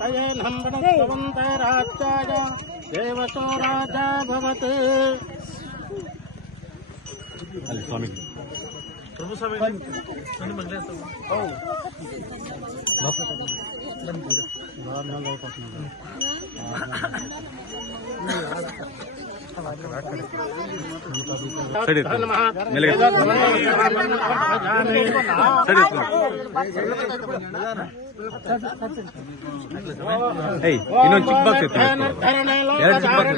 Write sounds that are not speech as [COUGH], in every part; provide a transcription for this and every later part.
तयेन वनस्वन्त राजा भवत्। स्वामी। प्रभु स्वामी। [LAUGHS] ಇನ್ನೊಂದು ಚಿಕ್ಕ ಬಾಕ್ಸ್ ಇತ್ತು ಎರಡು ಚಿಕ್ಕ ಬಾಕ್ಸ್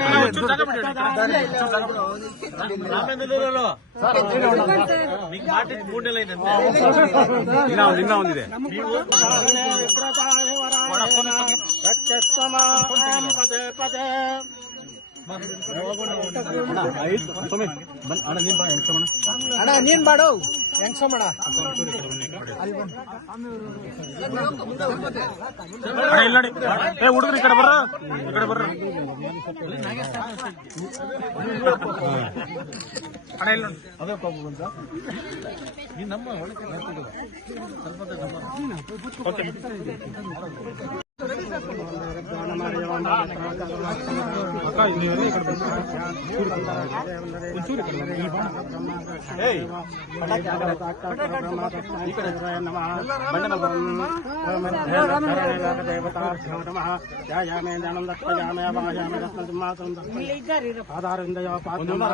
ಇನ್ನ ಒಂದು ಇನ್ನ ಒಂದಿದೆ ಪದೇ ಪದೇ ಅಣ್ಣ ನೀನ್ ಬಾ ಹೆಂಗ್ ಅಣ್ಣ ನೀನ್ ಮಾಡು. ಹೆಂಗ್ ಸೋಮಣ್ಣ? ಇಲ್ಲ ನೋಡಿ ಏ ಹುಡುಗರು ಈ ಕಡೆ ಬರ್ರ? ಈ ಕಡೆ ಬರ್ರ? ಅಣ್ಣ ಇಲ್ಲ ನೋಡಿ. ಅದೇ ಬಂತ ನೀನ್ ನಮ್ಮ ఆధారవిందయాపాత్రయామే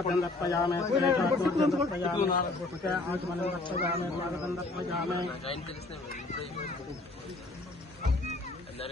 ఆత్మనం దర్శయామే భాగతం దర్శయామే ಪಾತ್ರ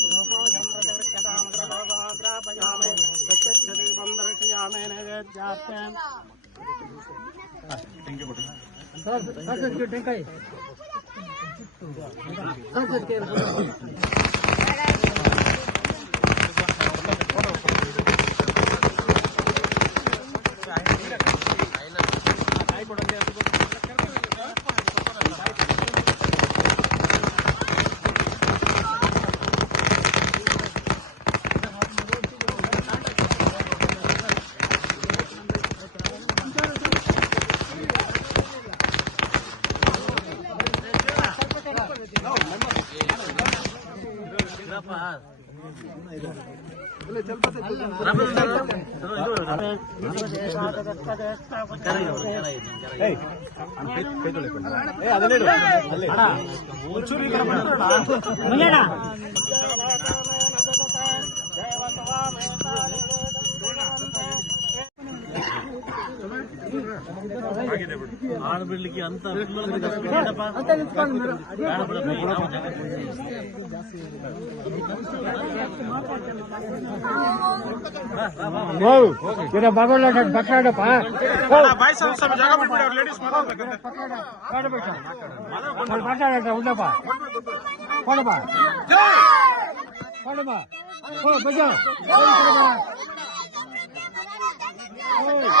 स्थापयामे स्वच्छदीपं दर्शयामे नैवेद्यार्थेन सर सर सर ಈ ಕಡೆ ಬಾ ಪಂಡ್ಯ ಈ ಪಂಡ್ಯ ಹೊರಗೆ ಸಾಕು ಕಾಣಮ್ಮ. ಅಣ್ಣ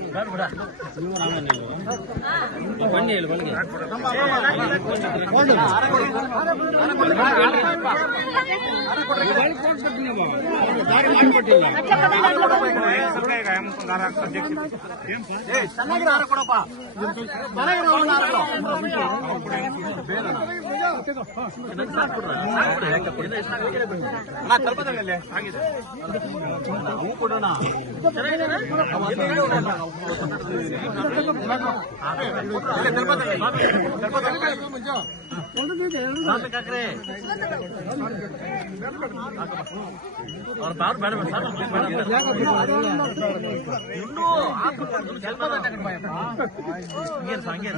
ಬನ್ನಿ ಅವು ಕೊಡೋಣ ಕಾಕ್ರೆ ಅವ್ರ ಬಾರ್ ಬೇಡ ಇನ್ನೂ ಹಂಗೆ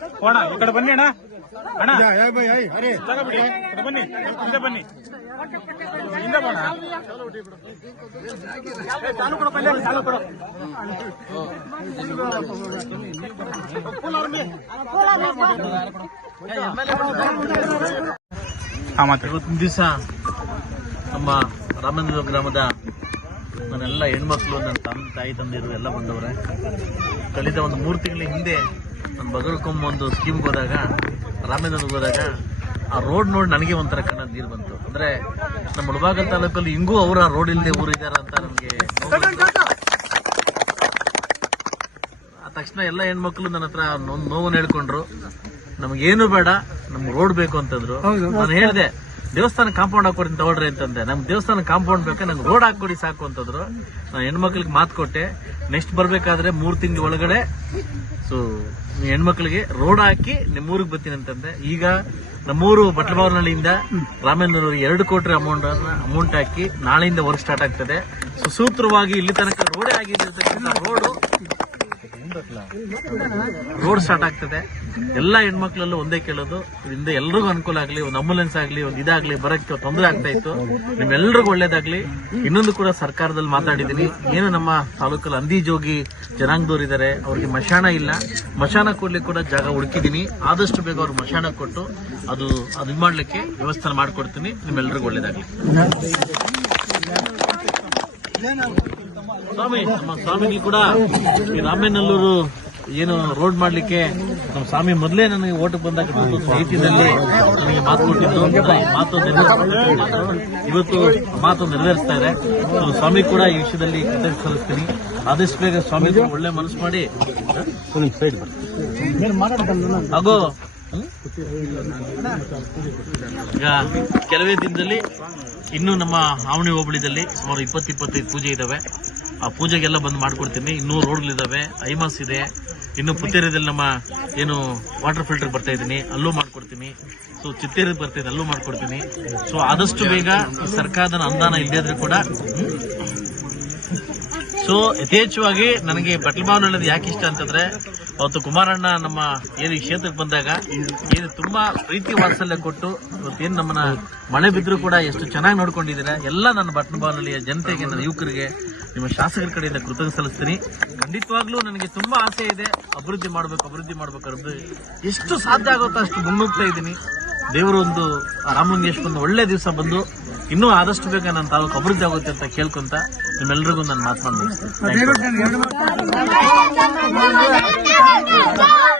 ಅಣ್ಣ. ಅಣ್ಣ. ತಗೋಬಿಡಿ ಈ ಕಡೆ ಬನ್ನಿ ಹಿಂದೆ ಬನ್ನಿ. ಹಿಂದೆ ಬೋಣ ಚಾಲು ಕೊಡು ಪಲ್ಯ ಚಾಲು ಕೊಡು. ಹಾ ಮಾತ್ರ ಇವತ್ತಿನ ದಿವಸ ನಮ್ಮ ರಾಮೇಂದ್ರ ಗ್ರಾಮದ ನನ್ನೆಲ್ಲ ಹೆಣ್ಮಕ್ಳು ನನ್ನ ತಂದೆ ತಾಯಿ ತಂದಿರು ಎಲ್ಲ ಬಂದವ್ರೆ. ಕಳೆದ ಒಂದು ಮೂರು ತಿಂಗಳ ಹಿಂದೆ ನಾನು ಬಗಲ್ಕೊಂಬ ಒಂದು ಸ್ಕೀಮ್ಗೆ ಹೋದಾಗ ರಾಮೇಂದ್ರನಿಗೆ ಹೋದಾಗ ಆ ರೋಡ್ ನೋಡಿ ನನಗೆ ಒಂಥರ ಕಣ್ಣ ನೀರು ಬಂತು. ಅಂದ್ರೆ ನಮ್ಮ ಮುಳಬಾಗಲ್ ತಾಲೂಕಲ್ಲಿ ಹಿಂಗೂ ಅವರ ರೋಡ್ ಇಲ್ಲದೆ ಊರಿದ್ದಾರೆ ಅಂತ ನನಗೆ ಆ ತಕ್ಷಣ ಎಲ್ಲ ಹೆಣ್ಮಕ್ಳು ನನ್ನ ಹತ್ರ ನೋವನ್ನು ಹೇಳ್ಕೊಂಡ್ರು. ನಮಗೇನು ಬೇಡ ನಮ್ಗೆ ರೋಡ್ ಬೇಕು ಅಂತಂದ್ರು. ನಾನು ಹೇಳಿದೆ ದೇವಸ್ಥಾನ ಕಾಂಪೌಂಡ್ ಹಾಕೊಡ್ತೀನಿ ತಗೊಳ್ರಿ ಅಂತಂದೆ. ನಮ್ಗೆ ದೇವಸ್ಥಾನ ಕಾಂಪೌಂಡ್ ಬೇಕು ನಂಗೆ ರೋಡ್ ಹಾಕೊಡಿ ಸಾಕು ಅಂತಂದ್ರು. ನಾನು ಹೆಣ್ಮಕ್ಳಿಗೆ ಮಾತು ಕೊಟ್ಟೆ. ನೆಕ್ಸ್ಟ್ ಬರಬೇಕಾದ್ರೆ ಮೂರು ತಿಂಗಳ ಒಳಗಡೆ ಸೊ ಹೆಣ್ಮಕ್ಳಿಗೆ ರೋಡ್ ಹಾಕಿ ನಿಮ್ಮೂರಿಗೆ ಬರ್ತೀನಿ ಅಂತಂದೆ. ಈಗ ನಮ್ಮೂರು ಬಟ್ಲಬಾವನಹಳ್ಳಿಯಿಂದ ರಾಮೇಂದ್ರವ್ರಿಗೆ ಎರಡು ಕೋಟಿ ಅಮೌಂಟ್ ಅಮೌಂಟ್ ಹಾಕಿ ನಾಳೆಯಿಂದ ವರ್ಕ್ ಸ್ಟಾರ್ಟ್ ಆಗ್ತದೆ. ಸುಸೂತ್ರವಾಗಿ ಇಲ್ಲಿ ತನಕ ರೋಡೇ ಆಗಿದೆ ರೋಡು ರೋಡ್ ಸ್ಟಾರ್ಟ್ ಆಗ್ತದೆ. ಎಲ್ಲ ಹೆಣ್ಮಕ್ಳಲ್ಲೂ ಒಂದೇ ಕೇಳೋದು. ಇದರಿಂದ ಎಲ್ರಿಗೂ ಅನುಕೂಲ ಆಗ್ಲಿ, ಒಂದು ಅಂಬುಲೆನ್ಸ್ ಆಗ್ಲಿ, ಒಂದು ಇದಾಗ್ಲಿ, ಬರಕ್ಕೆ ತೊಂದರೆ ಆಗ್ತಾ ಇತ್ತು. ನಿಮ್ಮೆಲ್ರಿಗೂ ಒಳ್ಳೇದಾಗ್ಲಿ. ಇನ್ನೊಂದು ಕೂಡ ಸರ್ಕಾರದಲ್ಲಿ ಮಾತಾಡಿದೀನಿ ಏನು ನಮ್ಮ ತಾಲೂಕಲ್ಲಿ ಅಂದಿ ಜೋಗಿ ಜನಾಂಗದವ್ರು ಇದ್ದಾರೆ ಅವ್ರಿಗೆ ಮಶಾಣ ಇಲ್ಲ. ಮಶಾನ ಕೊಡ್ಲಿಕ್ಕೆ ಕೂಡ ಜಾಗ ಹುಡುಕಿದೀನಿ ಆದಷ್ಟು ಬೇಗ ಅವ್ರು ಮಶಾನ ಕೊಟ್ಟು ಅದು ಅದು ಇದು ಮಾಡ್ಲಿಕ್ಕೆ ವ್ಯವಸ್ಥೆ ಮಾಡ್ಕೊಡ್ತೀನಿ. ನಿಮ್ಮೆಲ್ರಿಗೂ ಒಳ್ಳೇದಾಗ್ಲಿ. ಸ್ವಾಮಿ ನಮ್ಮ ಸ್ವಾಮಿಗೆ ಕೂಡ ಈ ರಾಮೇನಲ್ಲೂರು ಏನು ರೋಡ್ ಮಾಡ್ಲಿಕ್ಕೆ ನಮ್ಮ ಸ್ವಾಮಿ ಮೊದಲೇ ನನಗೆ ಓಟ್ ಬಂದಾಗ ಐತಿನಲ್ಲಿ ನನಗೆ ಮಾತು ಕೊಟ್ಟಿದ್ದು ಮಾತು. ಇವತ್ತು ಮಾತು ನೆರವೇರಿಸ್ತಾ ಇದೆ ನಮ್ಮ ಸ್ವಾಮಿ ಕೂಡ ಈ ವಿಷಯದಲ್ಲಿ ಕೃತಜ್ಞತೆ ಸಲ್ಲಿಸ್ತೀನಿ. ಆದಷ್ಟು ಬೇಗ ಸ್ವಾಮಿ ಒಳ್ಳೆ ಮನಸ್ಸು ಮಾಡಿ ಹಾಗೂ ಈಗ ಕೆಲವೇ ದಿನದಲ್ಲಿ ಇನ್ನು ನಮ್ಮ ಆವಣಿ ಹೋಬಳಿದಲ್ಲಿ ಸುಮಾರು ಇಪ್ಪತ್ತು ಇಪ್ಪತ್ತೈದು ಪೂಜೆ ಇದಾವೆ. ಆ ಪೂಜೆಗೆಲ್ಲ ಬಂದು ಮಾಡ್ಕೊಡ್ತೀನಿ. ಇನ್ನೂ ರೋಡ್ಗಳಿದ್ದಾವೆ ಐಮಾಸ್ ಇದೆ, ಇನ್ನು ಪುತ್ತೇರಿಯಲ್ಲಿ ನಮ್ಮ ಏನು ವಾಟರ್ ಫಿಲ್ಟರ್ ಬರ್ತಾ ಇದ್ದೀನಿ, ಅಲ್ಲೂ ಮಾಡ್ಕೊಡ್ತೀನಿ. ಸೊ ಚಿತ್ತೇರಿ ಬರ್ತಾ ಇದೆ, ಅಲ್ಲೂ ಮಾಡ್ಕೊಡ್ತೀನಿ. ಸೊ ಆದಷ್ಟು ಬೇಗ ಸರ್ಕಾರದ ಅನುದಾನ ಇಲ್ಲದೇ ಕೂಡ ಸೊ ಯಥೇಚ್ಛವಾಗಿ ನನಗೆ ಬಟ್ಲಮಾವನಹಳ್ಳಿ ಯಾಕೆ ಇಷ್ಟ ಅಂತಂದ್ರೆ ಅವತ್ತು ಕುಮಾರಣ್ಣ ನಮ್ಮ ಏನು ಕ್ಷೇತ್ರಕ್ಕೆ ಬಂದಾಗ ಏನು ತುಂಬಾ ಪ್ರೀತಿ ವಾತ್ಸಲ್ಯ ಕೊಟ್ಟು ಇವತ್ತೇನು ನಮ್ಮನ್ನ ಮಳೆ ಬಿದ್ದರೂ ಕೂಡ ಎಷ್ಟು ಚೆನ್ನಾಗಿ ನೋಡ್ಕೊಂಡಿದ್ದೀರಾ? ಎಲ್ಲ ನನ್ನ ಬಟ್ಲಮಾವನಹಳ್ಳಿಯ ಜನತೆಗೆ, ನನ್ನ ಯುವಕರಿಗೆ, ನಿಮ್ಮ ಶಾಸಕರ ಕಡೆಯಿಂದ ಕೃತಜ್ಞ ಸಲ್ಲಿಸ್ತೀನಿ. ಖಂಡಿತವಾಗ್ಲೂ ನನಗೆ ತುಂಬಾ ಆಸೆ ಇದೆ. ಅಭಿವೃದ್ಧಿ ಮಾಡಬೇಕು ಅಭಿವೃದ್ಧಿ ಮಾಡಬೇಕು ಎಷ್ಟು ಸಾಧ್ಯ ಆಗುತ್ತೋ ಅಷ್ಟು ಮುನ್ನುಗ್ತಾ ಇದ್ದೀನಿ. ದೇವರು ಒಂದು ರಾಮಲಿಂಗೇಶ್ವರ ಒಂದು ಒಳ್ಳೆ ದಿವಸ ಬಂದು ಇನ್ನೂ ಆದಷ್ಟು ಬೇಗ ನನ್ನ ತಾಲೂಕು ಅಭಿವೃದ್ಧಿ ಆಗುತ್ತೆ ಅಂತ ಕೇಳ್ಕೊಂತ ನಿಮ್ಮೆಲ್ರಿಗೂ ನಾನು ಮಾತನಾಡ್ತೀನಿ